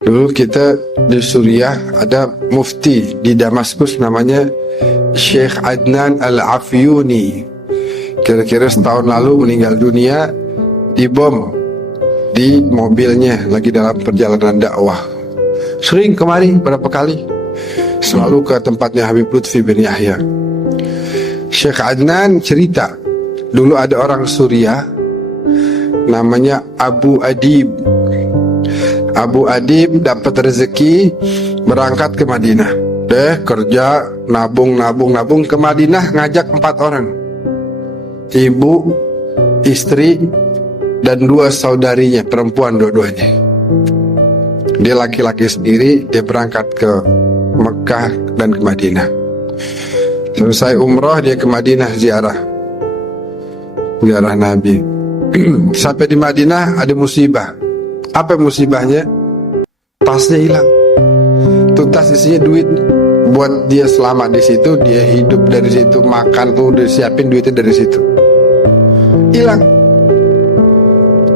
Dulu kita di Suriah ada mufti di Damaskus namanya Syekh Adnan Al-Afyuni. Kira-kira setahun lalu meninggal dunia dibom di mobilnya lagi dalam perjalanan dakwah. Sering kemari berapa kali, selalu ke tempatnya Habib Lutfi bin Yahya. Syekh Adnan cerita, dulu ada orang Suriah namanya Abu Adib. Abu Adib dapat rezeki berangkat ke Madinah. Kerja, nabung ke Madinah, ngajak 4 orang. Ibu, istri, dan 2 saudarinya, perempuan dua-duanya. Dia laki-laki sendiri, dia berangkat ke Mekah dan ke Madinah. Selesai umrah, dia ke Madinah ziarah Nabi. Sampai di Madinah ada musibah. Apa musibahnya? Tasnya hilang. Tuh tas isinya duit. Buat dia selamat di situ, dia hidup dari situ, makan tuh udah siapin duitnya dari situ. Hilang.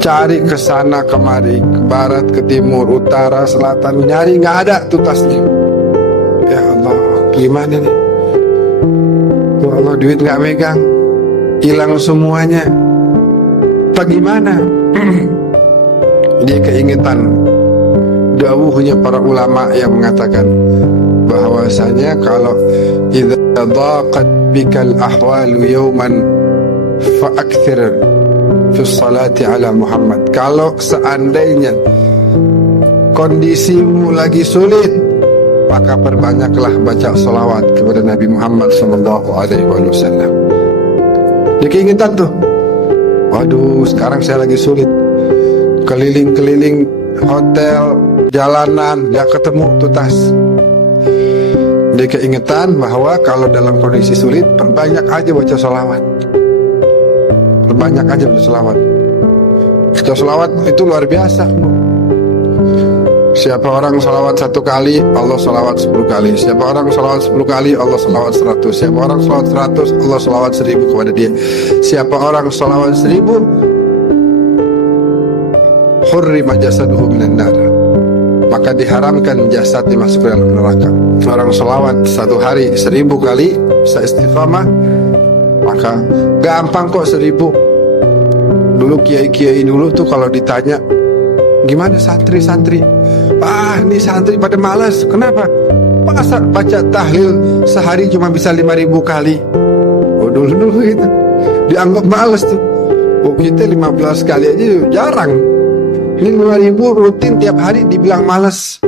Cari ke sana kemari, ke barat, ke timur, utara, selatan, nyari nggak ada tuh tasnya. Ya Allah, gimana nih? Ya Allah, duit nggak megang, hilang semuanya. Bagaimana? Dia keingetan dawuhnya para ulama yang mengatakan bahwasanya kalau idza daqat bikal ahwalu yawman fa'akthir fi salati ala Muhammad. Kalau seandainya kondisimu lagi sulit, maka perbanyaklah baca salawat kepada Nabi Muhammad sallallahu alaihi wasallam. Dia keingetan tuh, waduh sekarang saya lagi sulit, keliling-keliling hotel, jalanan, gak ketemu tuh tas. Dia keingetan bahwa kalau dalam kondisi sulit, perbanyak aja baca sholawat. Perbanyak aja baca sholawat. Baca sholawat itu luar biasa. Siapa orang sholawat 1 kali, Allah sholawat 10 kali. Siapa orang sholawat 10 kali, Allah sholawat 100. Siapa orang sholawat 100, Allah sholawat 1000 kepada dia. Siapa orang sholawat 1000, hurrima jasaduhu minan nar, maka diharamkan jasadnya masuk ke dalam neraka. Orang selawat 1 hari 1000 kali bisa istiqamah, maka gampang kok 1000. Dulu kiai-kiai dulu tuh kalau ditanya gimana santri-santri, ini santri pada malas. Kenapa? Masa baca tahlil sehari cuma bisa 5000 kali? Dulu itu dianggap malas tuh. Kita 15 kali aja jarang. Ini 5000 rutin tiap hari dibilang malas.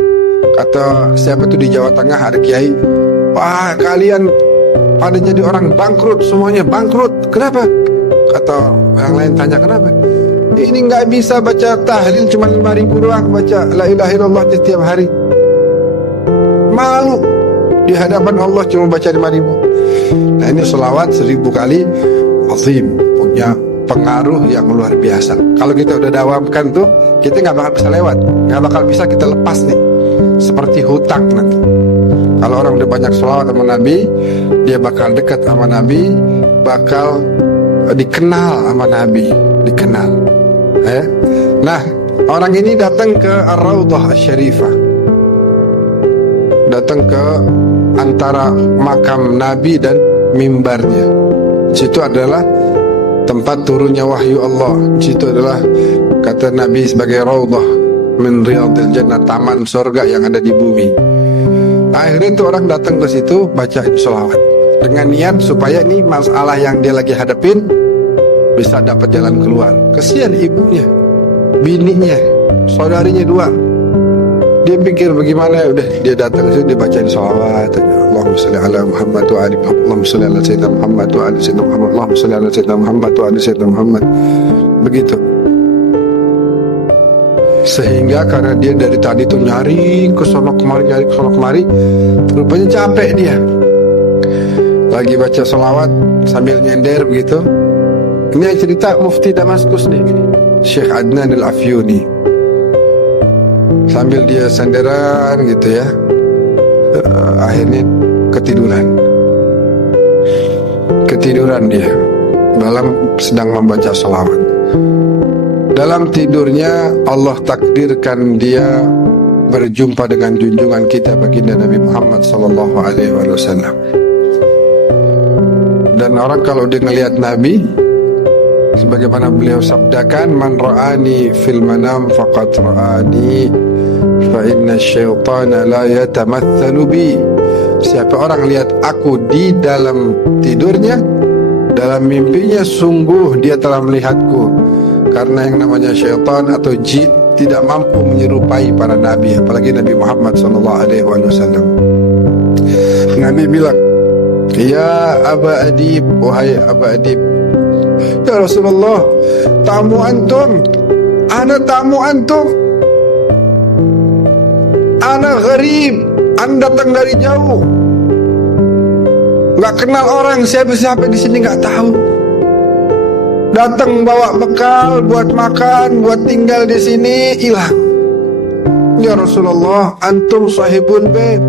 Kata siapa tuh di Jawa Tengah ada kiai, kalian pada jadi orang bangkrut, semuanya bangkrut. Kenapa? Kata yang lain tanya kenapa? Ini nggak bisa baca tahlil cuma 5000 doang, baca la ilaha illallah setiap hari. Malu di hadapan Allah cuma baca 5000. Nah ini selawat 1000 kali azim, punya pengaruh yang luar biasa. Kalau kita udah dawamkan tuh, kita nggak bakal bisa lewat, nggak bakal bisa kita lepas nih. Seperti hutang nanti. Kalau orang udah banyak sholawat sama Nabi, dia bakal dekat sama Nabi, bakal dikenal sama Nabi, dikenal. Nah, orang ini datang ke Ar-Raudhah Asy-Syarifah, datang ke antara makam Nabi dan mimbarnya. Situ adalah tempat turunnya wahyu Allah. Situ adalah kata Nabi sebagai raudhah min riyadil jannah, taman surga yang ada di bumi. Akhirnya itu orang datang ke situ bacain sholawat dengan niat supaya ini masalah yang dia lagi hadapin bisa dapat jalan keluar. Kesian ibunya, bininya, saudarinya 2. Dia pikir bagaimana, udah dia datang ke situ, dia bacain sholawat. Allahumma sholli ala Muhammad wa ali Muhammad, Allahumma sholli ala sayyidina Muhammad wa ali sayyidina Muhammad, Allahumma sholli ala sayyidina Muhammad wa ali sayyidina Muhammad. Begitu. Sehingga karena dia dari tadi tuh nyari ke sono kemari, rupanya capek dia. Lagi baca sholawat sambil nyender begitu. Ini cerita mufti Damaskus nih, Syekh Adnan Al-Afyuni. Sambil dia senderan gitu ya, akhirnya ketiduran dia dalam sedang membaca sholawat. Dalam tidurnya Allah takdirkan dia berjumpa dengan junjungan kita baginda Nabi Muhammad sallallahu alaihi wasallam. Dan orang kalau dia ngelihat Nabi, sebagaimana beliau sabdakan, man ra'ani fil manam faqad ra'ani fa inna syaitana la yatamathalu bi. Siapa orang lihat aku di dalam tidurnya, dalam mimpinya, sungguh dia telah melihatku. Karena yang namanya syaitan atau jin tidak mampu menyerupai para nabi, apalagi Nabi Muhammad sallallahu alaihi wasallam. Nabi bilang, ya Aba Adib, wahai Aba Adib, ya Rasulullah, tamu antum, ana tamu antum, ana gharib, anda datang dari jauh, nggak kenal orang, siapa-siapa di sini nggak tahu. Datang bawa bekal buat makan, buat tinggal di sini, hilang. Ya Rasulullah, antum sahibul bait,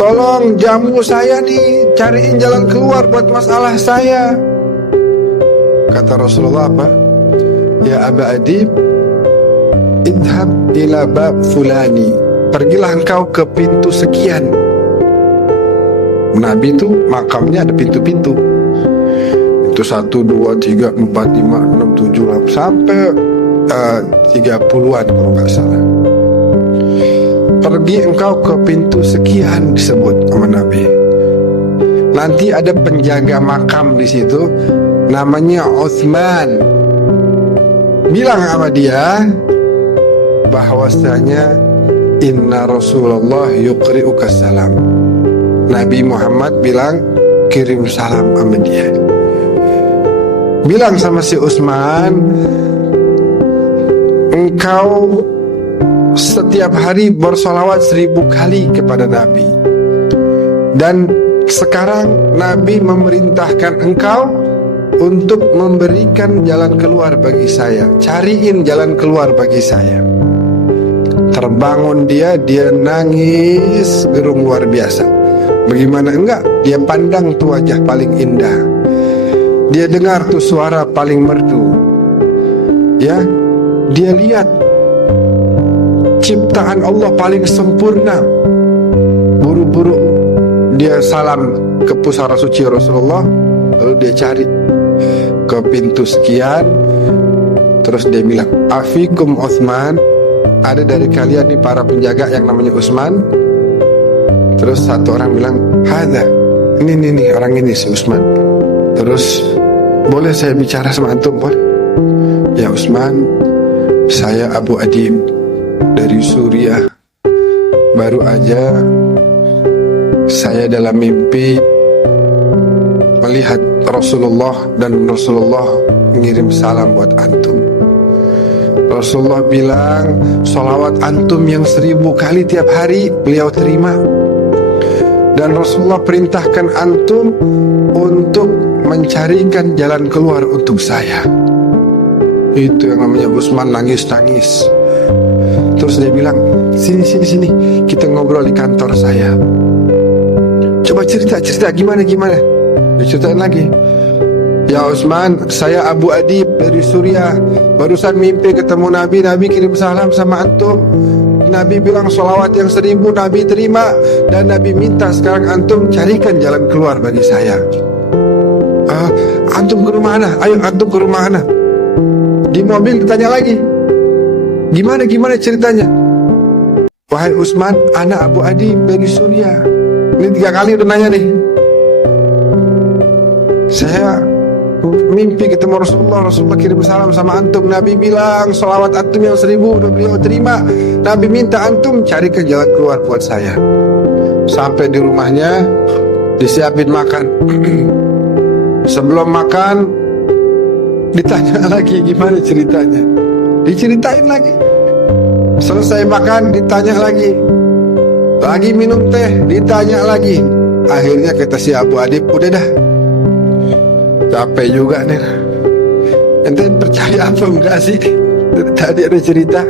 tolong jamu saya nih, cariin jalan keluar buat masalah saya. Kata Rasulullah apa? Ya Aba Adib, idhab ila bab fulani, pergilah engkau ke pintu sekian. Nabi itu makamnya ada pintu-pintu. Itu 1, 2, 3, 4, 5, 6, 7, 8 sampai 30-an kalau nggak salah. Pergi engkau ke pintu sekian disebut sama Nabi. Nanti ada penjaga makam di situ, namanya Utsman. Bilang sama dia bahwasanya inna Rasulullah yuqri'uka salam. Nabi Muhammad bilang kirim salam sama dia. Bilang sama si Utsman, engkau setiap hari bersolawat 1000 kali kepada Nabi. Dan sekarang Nabi memerintahkan engkau untuk memberikan jalan keluar bagi saya. Cariin jalan keluar bagi saya. Terbangun dia nangis gerung luar biasa. Bagaimana enggak? Dia pandang tuh wajah paling indah. Dia dengar tuh suara paling merdu. Ya, dia lihat ciptaan Allah paling sempurna. Buru-buru dia salam ke pusara suci Rasulullah, lalu dia cari ke pintu sekian. Terus dia bilang, afikum Utsman, ada dari kalian nih para penjaga yang namanya Utsman? Terus satu orang bilang, hadza, ini orang ini si Utsman. Terus, boleh saya bicara sama antum, boleh? Ya Utsman, saya Abu Adib dari Suriah. Baru aja saya dalam mimpi melihat Rasulullah dan Rasulullah mengirim salam buat antum. Rasulullah bilang sholawat antum yang 1000 kali tiap hari beliau terima. Dan Rasulullah perintahkan antum untuk mencarikan jalan keluar untuk saya. Itu yang namanya Utsman nangis-nangis. Terus dia bilang, sini, kita ngobrol di kantor saya. Coba cerita gimana? Diceritain lagi. Ya Utsman, saya Abu Adib dari Suriah. Barusan mimpi ketemu Nabi kirim salam sama antum. Nabi bilang sholawat yang 1000 Nabi terima. Dan Nabi minta sekarang antum carikan jalan keluar bagi saya. Antum ke rumah ana? Ayo antum ke rumah ana. Di mobil ditanya lagi, gimana ceritanya? Wahai Utsman, ana Abu Adib dari Suriah. Ini 3 kali udah nanya nih. Saya mimpi ketemu Rasulullah kirim salam sama antum. Nabi bilang sholawat antum yang 1000 udah beliau terima. Nabi minta antum carikan jalan keluar buat saya. Sampai di rumahnya disiapin makan. Sebelum makan ditanya lagi gimana ceritanya. Diceritain lagi. Selesai makan ditanya lagi. Lagi minum teh ditanya lagi. Akhirnya kata si Abu Adib, udah dah, capek juga nih. Ente percaya apa enggak sih? Tadi ada cerita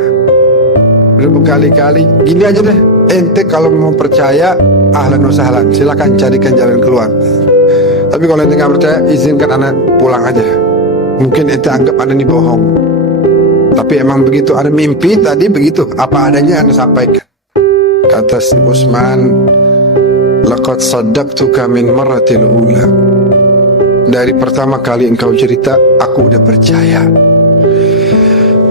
udah berkali-kali. Gini aja deh, ente kalau mau percaya ahlan wa sahlan, silakan carikan jalan keluar. Tapi kalau ente nggak percaya, izinkan anak pulang aja. Mungkin ente anggap anak ini bohong. Tapi emang begitu ada mimpi tadi begitu, apa adanya anda sampaikan. Kata si Utsman, laqad saddaqtuka min marratil ula. Dari pertama kali engkau cerita, aku udah percaya.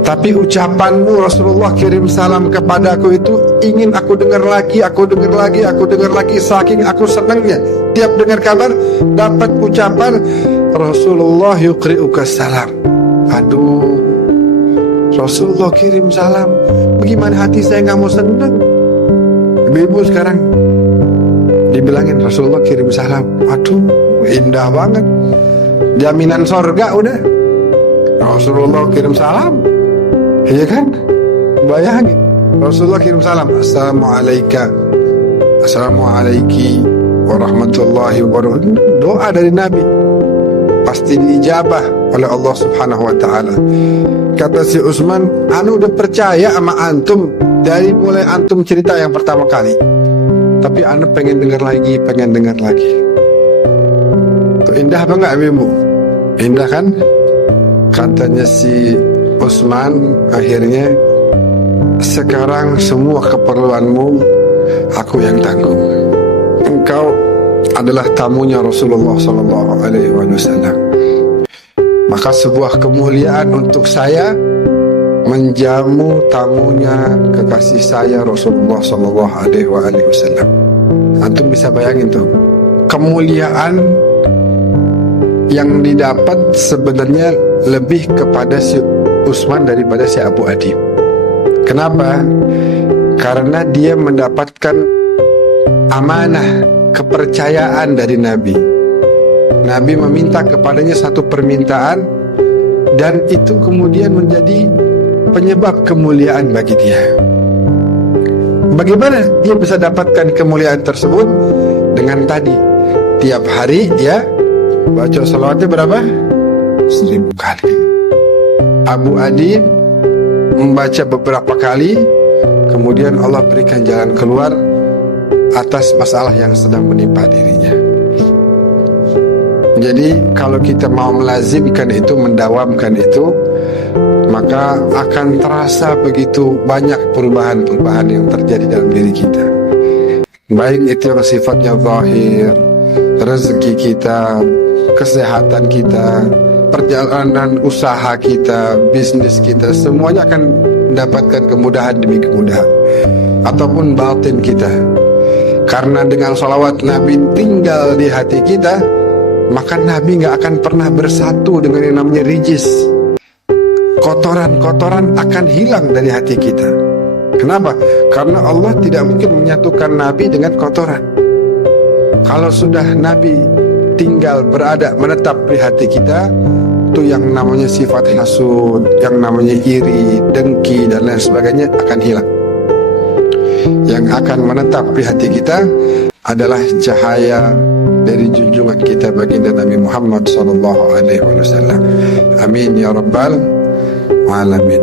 Tapi ucapanmu Rasulullah kirim salam kepadaku itu ingin aku dengar lagi, aku dengar lagi, aku dengar lagi. Saking aku senangnya tiap dengar kabar dapat ucapan Rasulullah yuqri'uka salam. Aduh, Rasulullah kirim salam, bagaimana hati saya nggak mau senang. Ibu sekarang dibilangin Rasulullah kirim salam, aduh indah banget, jaminan sorga udah. Rasulullah kirim salam, iya kan? Bayangin Rasulullah kirim salam, Assalamualaikum warahmatullahi wabarakatuh. Doa dari Nabi pasti diijabah oleh Allah Subhanahu wa ta'ala. Kata si Utsman, anu udah percaya sama antum dari mulai antum cerita yang pertama kali. Tapi anu pengen dengar lagi, pengen dengar lagi. Tuh indah apa enggak ibu? Indah kan? Katanya si Utsman akhirnya, sekarang semua keperluanmu aku yang tanggung. Engkau adalah tamunya Rasulullah sallallahu alaihi wasallam. Maka sebuah kemuliaan untuk saya menjamu tamunya kekasih saya Rasulullah sallallahu alaihi wasallam. Antum bisa bayangin tuh, kemuliaan yang didapat sebenarnya lebih kepada si Utsman daripada si Abu Adib. Kenapa? Karena dia mendapatkan amanah, kepercayaan dari Nabi. Nabi meminta kepadanya satu permintaan, dan itu kemudian menjadi penyebab kemuliaan bagi dia. Bagaimana dia bisa dapatkan kemuliaan tersebut? Dengan tadi, tiap hari ya baca salawatnya berapa? 1000 kali. Abu Adib membaca beberapa kali, kemudian Allah berikan jalan keluar atas masalah yang sedang menimpa dirinya. Jadi kalau kita mau melazimkan itu, mendawamkan itu, maka akan terasa begitu banyak perubahan-perubahan yang terjadi dalam diri kita. Baik itu yang sifatnya zahir, rezeki kita, kesehatan kita, perjalanan usaha kita, bisnis kita, semuanya akan mendapatkan kemudahan demi kemudahan. Ataupun batin kita, karena dengan salawat Nabi tinggal di hati kita, maka Nabi gak akan pernah bersatu dengan yang namanya rijis. Kotoran-kotoran akan hilang dari hati kita. Kenapa? Karena Allah tidak mungkin menyatukan Nabi dengan kotoran. Kalau sudah Nabi tinggal berada, menetap di hati kita, itu yang namanya sifat hasud, yang namanya iri, dengki, dan lain sebagainya akan hilang. Yang akan menetap di hati kita adalah cahaya dari junjungan kita baginda Nabi Muhammad sallallahu alaihi wasallam. Amin ya rabbal alamin.